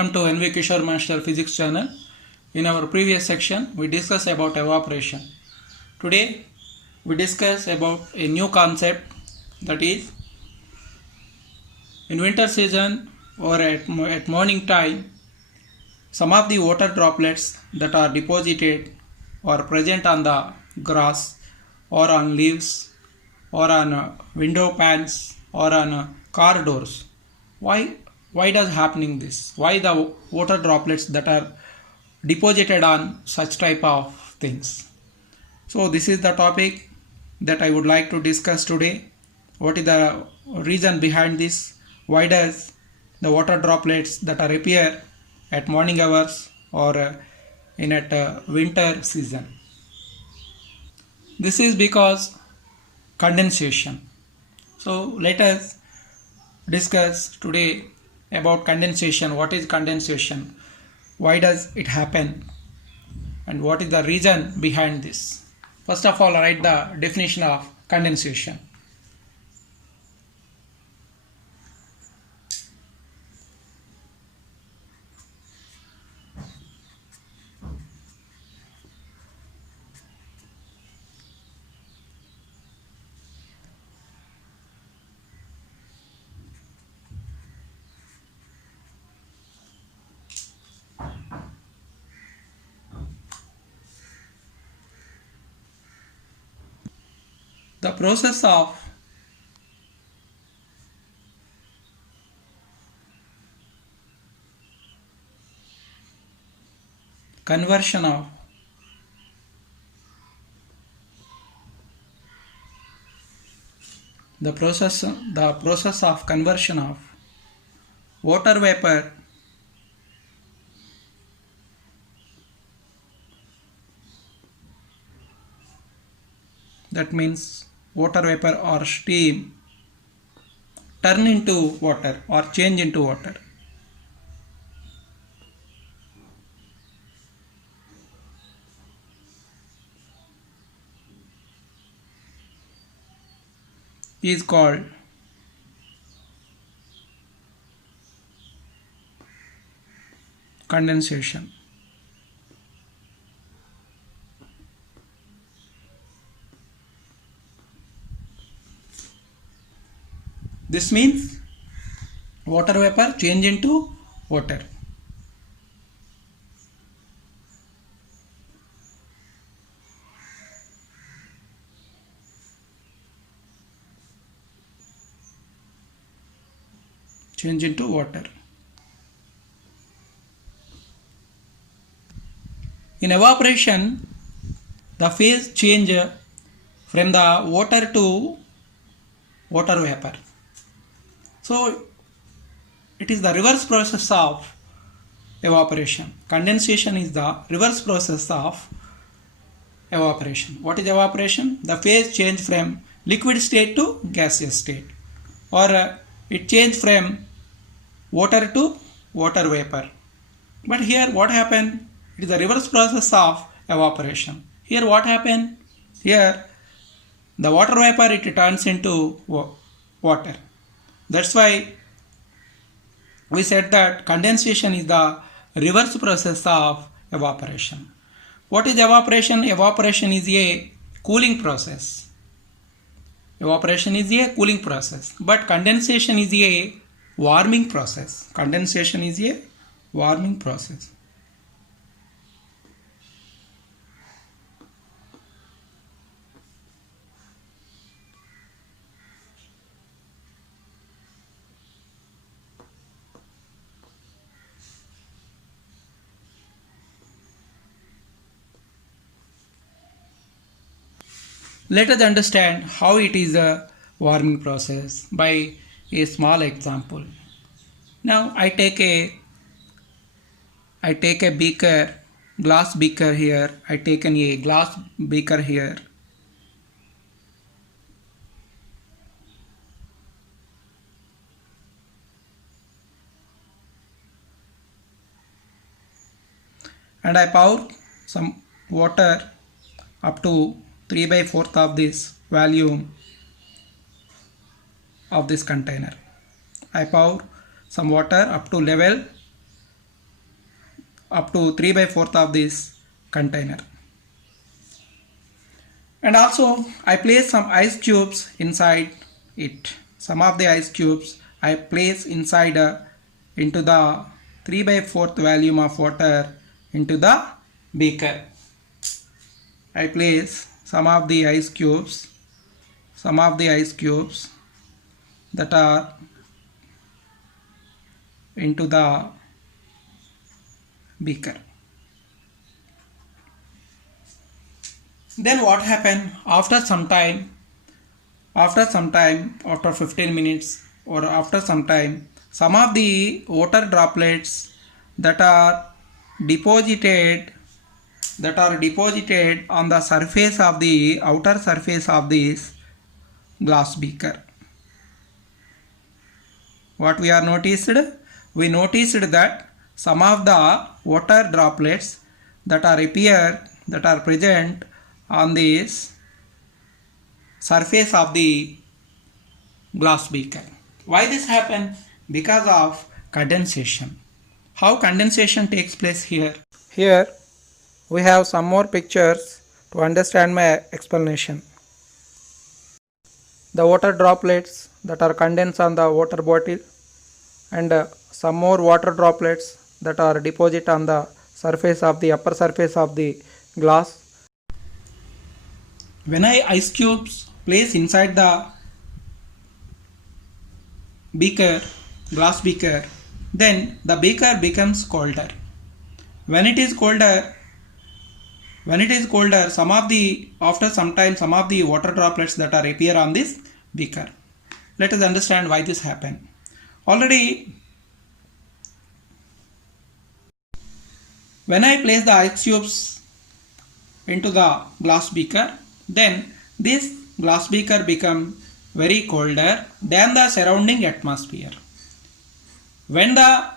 Welcome to NV Kishore Master Physics channel. In our previous section, we discussed about evaporation. Today, we discuss about a new concept, that is, in winter season or at morning time, some of the water droplets that are deposited or present on the grass or on leaves or on window panes or on car doors. Why does happening this? Why the water droplets that are deposited on such type of things? So this is the topic that I would like to discuss today. What is the reason behind this? Why does the water droplets that are appear at morning hours or in at winter season? This is because condensation. So let us discuss today about condensation. What is condensation? Why does it happen? And what is the reason behind this? First of all, write the definition of condensation. The process of conversion of the process of conversion of water vapor that means water vapor or steam turn into water or change into water is called condensation. This means water vapor change into water. Change into water. In evaporation, the phase change from the water to water vapor. So it is the reverse process of evaporation. Condensation is the reverse process of evaporation. What is evaporation? The phase change from liquid state to gaseous state, or it change from water to water vapor. But here what happened? It is the reverse process of evaporation. Here what happened? Here the water vapor it turns into water. That's why we said that condensation is the reverse process of evaporation. What is evaporation? Evaporation is a cooling process. Evaporation is a cooling process, but condensation is a warming process. Condensation is a warming process. Let us understand how it is a warming process by a small example. Now I take a beaker, glass beaker here. I taken a glass beaker here. And I pour some water up to 3/4 of this volume of this container. I pour some water up to level up to 3 by 4th of this container. And also I place some ice cubes inside it. Some of the ice cubes I place inside into the 3 by 4th volume of water into the beaker. I place some of the ice cubes that are into the beaker. Then what happened after some time, after 15 minutes or after some time, some of the water droplets that are deposited on the surface of the outer surface of this glass beaker. What we are noticed? We noticed that some of the water droplets that are present on this surface of the glass beaker. Why this happened? Because of condensation. How condensation takes place here? Here we have some more pictures to understand my explanation. The water droplets that are condensed on the water bottle and some more water droplets that are deposited on the surface of the upper surface of the glass. When I ice cubes place inside the beaker, glass beaker, then the beaker becomes colder. When it is colder, after some time, some of the water droplets that are appear on this beaker. Let us understand why this happened. Already, when I place the ice cubes into the glass beaker, then this glass beaker become very colder than the surrounding atmosphere. When the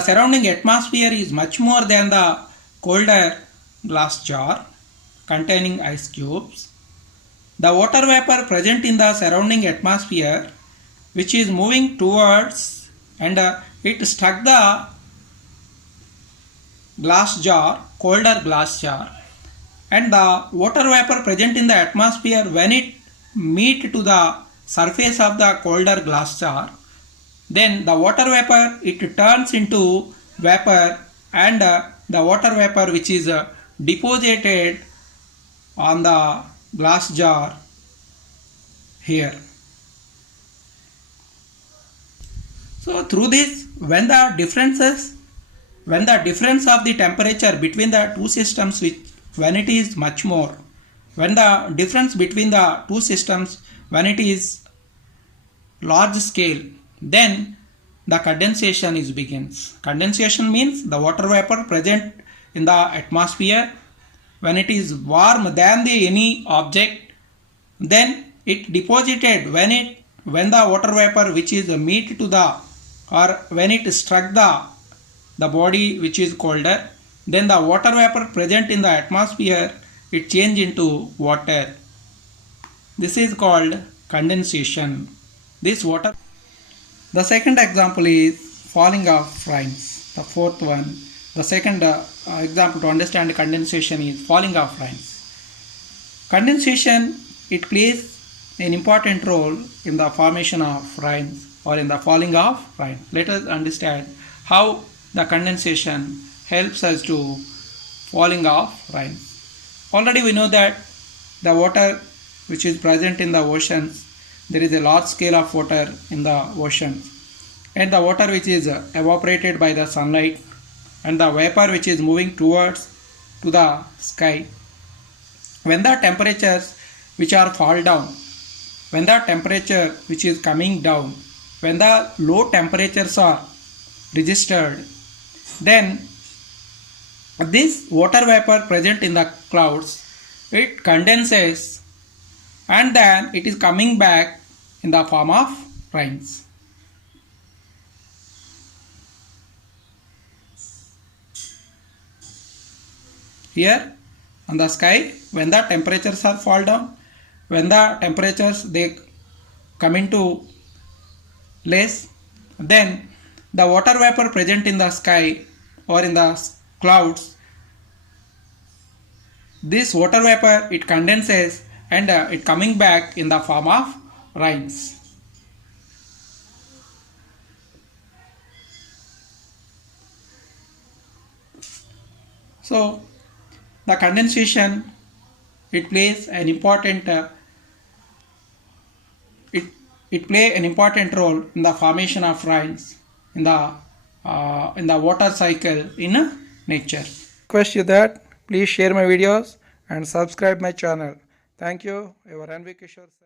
surrounding atmosphere is much more than the colder glass jar containing ice cubes, the water vapor present in the surrounding atmosphere, which is moving towards and it struck the glass jar, colder glass jar, and the water vapor present in the atmosphere, when it meet to the surface of the colder glass jar, then the water vapor, it turns into vapor, and the water vapor which is deposited on the glass jar here. So through this, when the difference of the temperature between the two systems, when it is much more, when the difference between the two systems, when it is large scale, then the condensation begins. Condensation means the water vapor present in the atmosphere, when it is warm than any object, then it deposited, when the water vapor which is meet to the, or when it struck the body which is colder, then the water vapor present in the atmosphere, it change into water. This is called condensation. This water. The second example is falling of rains. The fourth one. The second example to understand condensation is falling of rains. Condensation, it plays an important role in the formation of rains or in the falling of rain. Let us understand how the condensation helps us to falling of rains. Already we know that the water which is present in the oceans, there is a large scale of water in the oceans, and the water which is evaporated by the sunlight, and the vapor which is moving towards to the sky. When the temperatures which are fall down, when the temperature which is coming down, when the low temperatures are registered, then this water vapor present in the clouds, it condenses and then it is coming back in the form of rains. Here on the sky, when the temperatures are fall down, when the temperatures they come into less, then the water vapor present in the sky or in the clouds, this water vapor, it condenses and it coming back in the form of rains. So the condensation, it plays an important it play an important role in the formation of rains in the water cycle in nature. Request you that please share my videos and subscribe my channel. Thank you, your Ranvi Kishore sir.